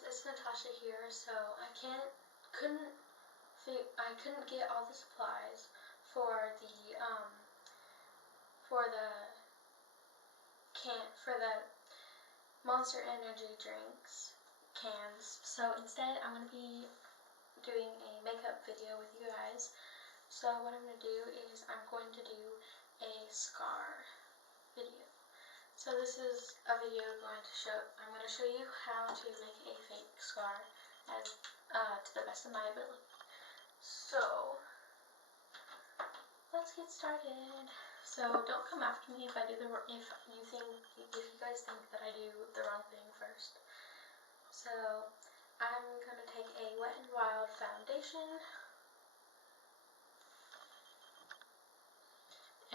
guys, it's Natasha here. So I couldn't get all the supplies for the Monster Energy drinks cans. So instead, I'm gonna be doing a makeup video with you guys. So what I'm gonna do is I'm going to do a scar video. So this is a video I'm going to show you how to make a fake scar to the best of my ability. So let's get started. So don't come after me if you guys think that I do the wrong thing first. So I'm gonna take a Wet n Wild foundation,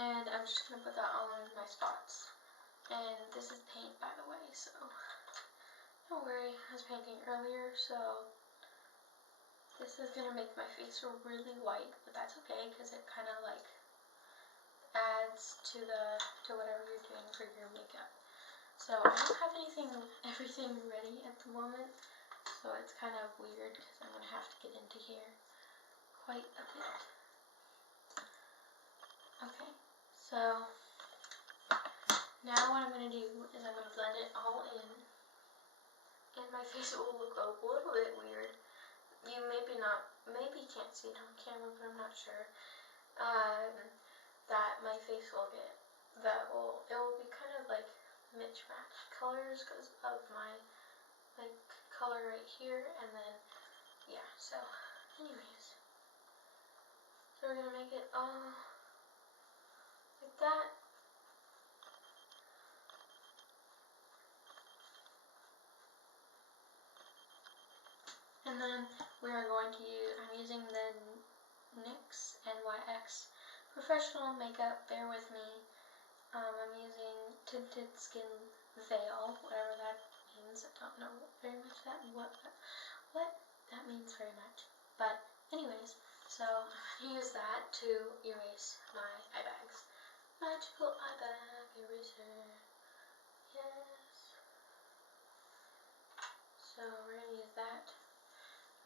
and I'm just gonna put that all on my spots. And this is paint, by the way, so don't worry, I was painting earlier, so this is gonna make my face really white, but that's okay because it kind of like adds to whatever you're doing for your makeup. So I don't have everything ready at the moment, so it's kind of weird because I'm gonna have to get into here quite a bit. Okay, so now what I'm gonna do is I'm gonna blend it all in, and my face will look a little bit weird. You maybe can't see it on camera, but I'm not sure. That my face will get, it will be kind of like mismatched colors because of my like color right here, and then yeah. So anyways, so we're gonna make it all like that. And then we are going to I'm using the NYX Professional Makeup, bear with me. I'm using Tinted Skin Veil, whatever that means. I don't know very much what that means very much. But anyways, so I'm going to use that to erase my eye bags. Magical eye bag eraser. Yes. So we're going to use that.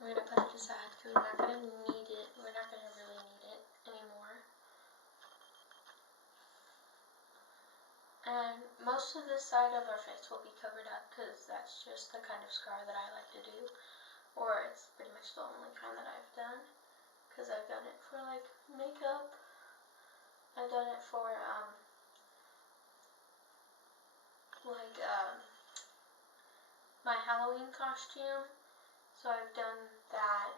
We're going to put it aside because we're not going to need it. We're not going to really need it anymore. And most of this side of our face will be covered up because that's just the kind of scar that I like to do. Or it's pretty much the only kind that I've done. Because I've done it for like makeup. I've done it for my Halloween costume. So I've done that,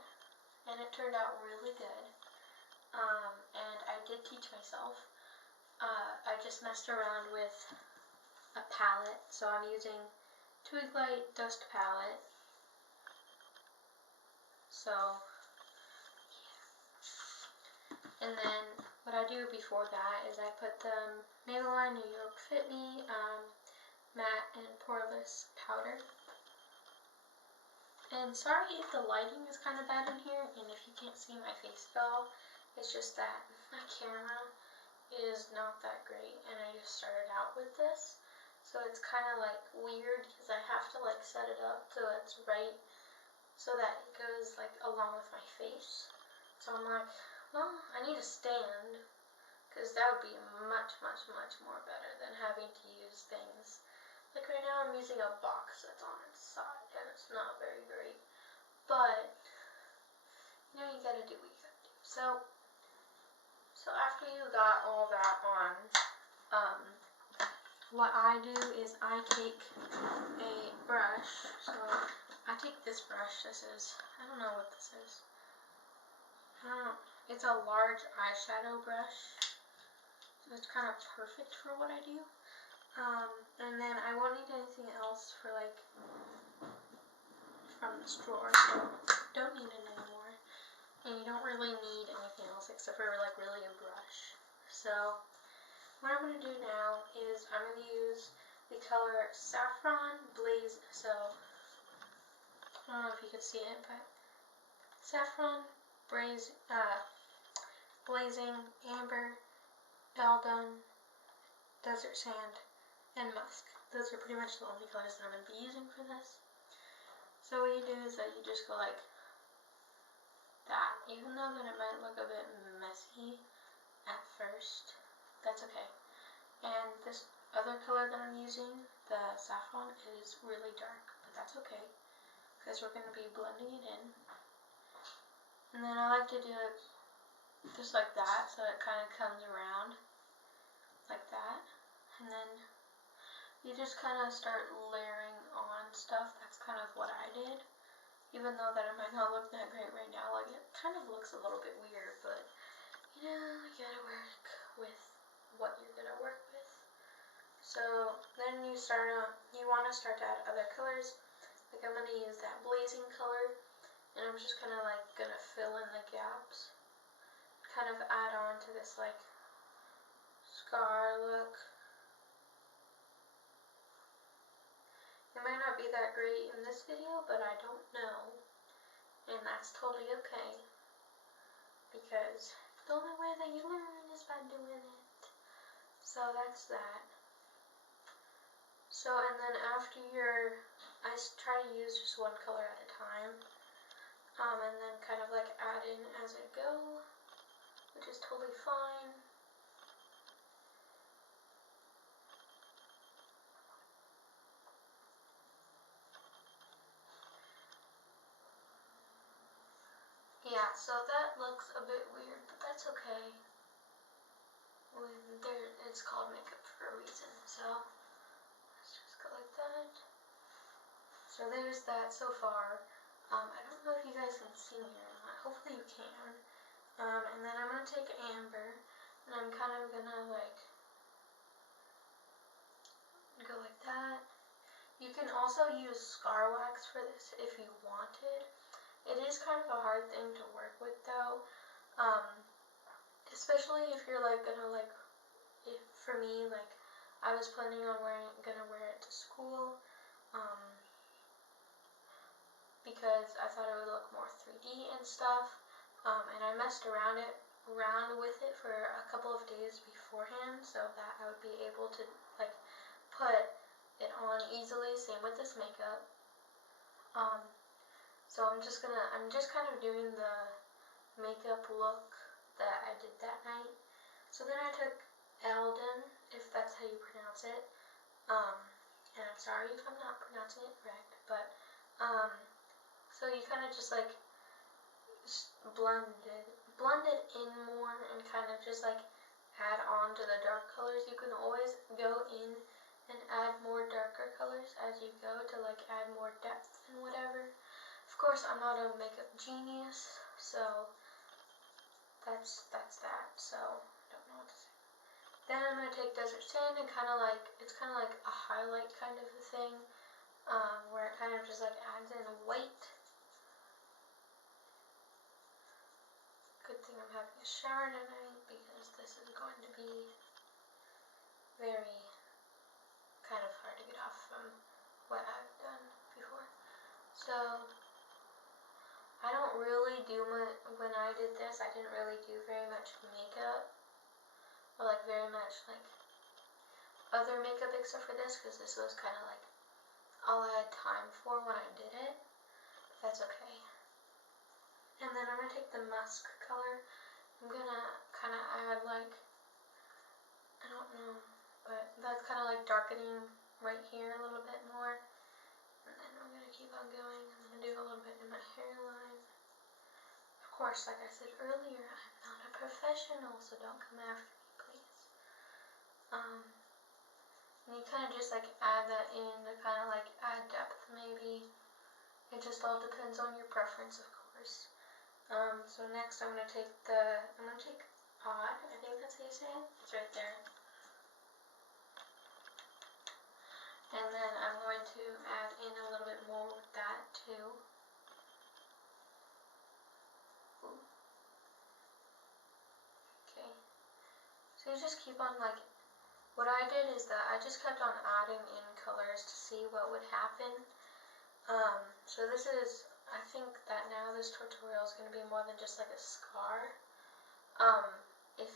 and it turned out really good. And I did teach myself. I just messed around with a palette, so I'm using Twilight Dust palette. So yeah. And then what I do before that is I put the Maybelline New York Fit Me matte and poreless powder. And sorry if the lighting is kind of bad in here, and if you can't see my face at all, it's just that my camera is not that great, and I just started out with this, so it's kind of like weird because I have to like set it up so it's right, so that it goes like along with my face. So I'm like, well, I need a stand, because that would be much more better than having to use things. Like right now I'm using a box that's on its side, and it's not very great. But, you know, you gotta do what you gotta do. So after you got all that on, what I do is I take a brush. So I take this brush. I don't know what this is. It's a large eyeshadow brush. So it's kind of perfect for what I do. And then I won't need anything else for like from this drawer, so don't need it anymore. And you don't really need anything else except for like really a brush. So what I'm going to do now is I'm going to use the color Saffron Blaze. So I don't know if you can see it, but Saffron Blazing Amber, Eldon, Desert Sand, and Musk. Those are pretty much the only colors that I'm going to be using for this. So what you do is that you just go like that, even though that it might look a bit messy at first, that's okay. And this other color that I'm using, the saffron, is really dark, but that's okay, because we're going to be blending it in. And then I like to do it just like that, so it kind of comes around like that. And then you just kind of start layering on stuff. That's kind of what I did. Even though that it might not look that great right now, like it kind of looks a little bit weird, but you know, you gotta work with what you're gonna work with. So then you want to start to add other colors. Like I'm gonna use that blazing color, and I'm just kind of like gonna fill in the gaps, kind of add on to this like scar look. It might not be that great in this video, but I don't know, and that's totally okay, because the only way that you learn is by doing it. So that's that. So, and then after I try to use just one color at a time, and then kind of like add in as I go, which is totally fine. Yeah, so that looks a bit weird, but that's okay. It's called makeup for a reason, so let's just go like that. So there's that so far. I don't know if you guys can see me or not. Hopefully you can. And then I'm going to take amber, and I'm kind of going to like go like that. You can also use scar wax for this if you wanted. It is kind of a hard thing to work with though, especially if you're like gonna like, for me, like I was planning on gonna wear it to school, because I thought it would look more 3D and stuff, and I messed around with it for a couple of days beforehand so that I would be able to like put it on easily. Same with this makeup. So I'm just kind of doing the makeup look that I did that night. So then I took Elden, if that's how you pronounce it, and I'm sorry if I'm not pronouncing it correct, but so you kind of just like blend it in more and kind of just like add on to the dark colors. You can always go in and add more darker colors as you go to like add more depth and whatever. Of course, I'm not a makeup genius, so that's that. So I don't know what to say. Then I'm gonna take desert sand and it's kind of like a highlight kind of a thing, where it kind of just like adds in white. Good thing I'm having a shower tonight, because this is going to be very kind of hard to get off from what I've done before. So I don't really do much. When I did this, I didn't really do very much makeup, or like very much like other makeup except for this, because this was kind of like all I had time for when I did it. But that's okay. And then I'm gonna take the musk color. I'm gonna kind of add like, I don't know, but that's kind of like darkening right here a little bit more. And then I'm gonna keep on going. I'm gonna do a little bit in my hairline. Of course, like I said earlier, I'm not a professional, so don't come after me, please. And you kind of just like add that in to kind of like add depth maybe. It just all depends on your preference, of course. So next I'm gonna take Odd, I think that's how you say it. It's right there. And then I'm going to add in a little bit more with that too. Okay. So you just keep on like, what I did is that I just kept on adding in colors to see what would happen. So this is, I think that now this tutorial is going to be more than just like a scar, if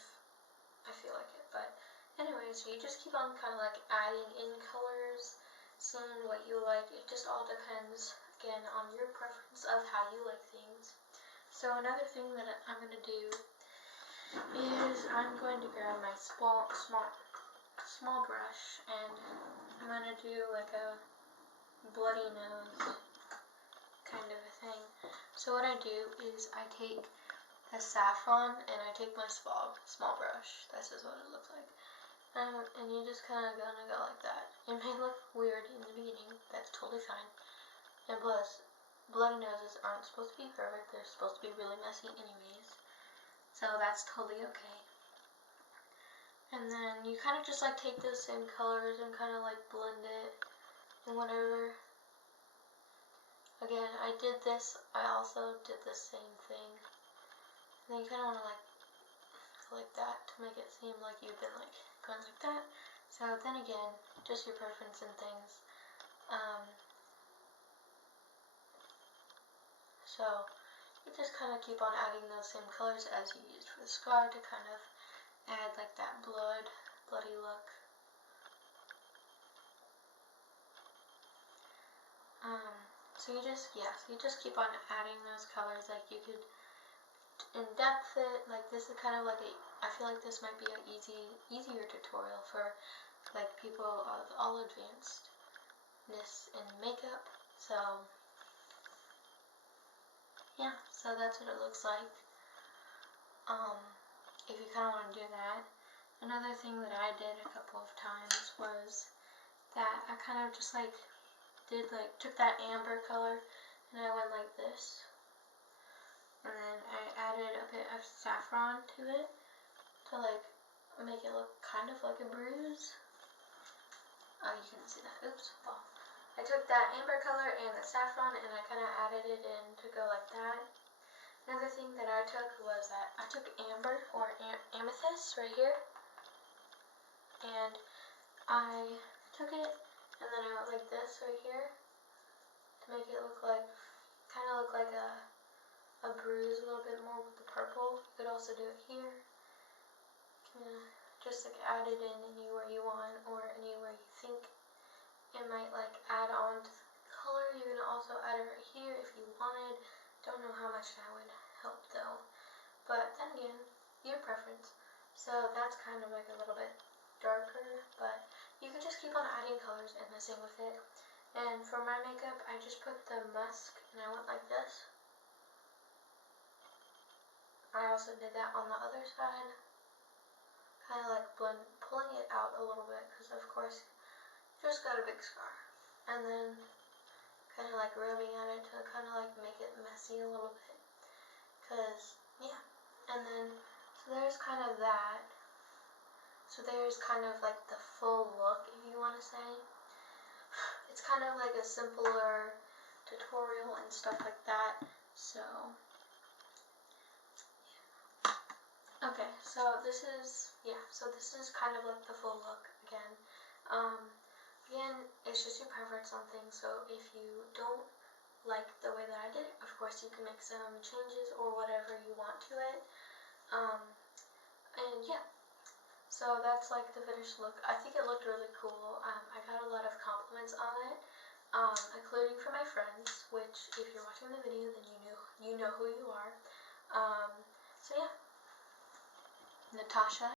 I feel like it. But anyway, so you just keep on kind of like adding in colors, seeing what you like. It just all depends, again, on your preference of how you like things. So another thing that I'm going to do is I'm going to grab my small brush, and I'm going to do like a bloody nose kind of a thing. So what I do is I take the saffron and I take my small brush. This is what it looks like. And you just kind of gonna go like that. It may look weird in the beginning. That's totally fine. And plus, bloody noses aren't supposed to be perfect. They're supposed to be really messy anyways. So that's totally okay. And then you kind of just like take those same colors and kind of like blend it and whatever. Again, I did this. I also did the same thing. And then you kind of want to like that to make it seem like you've been like going like that. So then again, just your preference and things. So you just kind of keep on adding those same colors as you used for the scar to kind of add like that bloody look. So you just keep on adding those colors. Like you could in depth it. Like this is kind of like I feel like this might be an easier tutorial for like people of all advancedness in makeup. So yeah, so that's what it looks like. If you kind of want to do that. Another thing that I did a couple of times was that I kind of just like took that amber color and I went like this. And then I added a bit of saffron to it to like make it look kind of like a bruise. Oh, you can see that. Oops. Well, I took that amber color and the saffron and I kind of added it in to go like that. Another thing that I took was that I took amber or amethyst right here, and I took it and then I went like this right here to make it look like, kind of look like a bruise a little bit more with the purple. You could also do it here. Just like add it in anywhere you want or anywhere you think it might like add on to the color. You can also add it right here if you wanted. Don't know how much that would help though, but then again, your preference. So that's kind of like a little bit darker, but you can just keep on adding colors and messing with it. And for my makeup, I just put the musk and I went like this. I also did that on the other side, kind of like pulling it out a little bit because of course you just got a big scar. And then kind of like rubbing at it to kind of like make it messy a little bit. Cause yeah, and then so there's kind of that. So there's kind of like the full look, if you want to say. It's kind of like a simpler tutorial and stuff like that. So okay, so this is kind of like the full look again. Again, it's just your preference on things. So if you don't like the way that I did it, of course you can make some changes or whatever you want to it. And yeah, so that's like the finished look. I think it looked really cool. I got a lot of compliments on it, including from my friends, which if you're watching the video, then you know who you are. So yeah, Natasha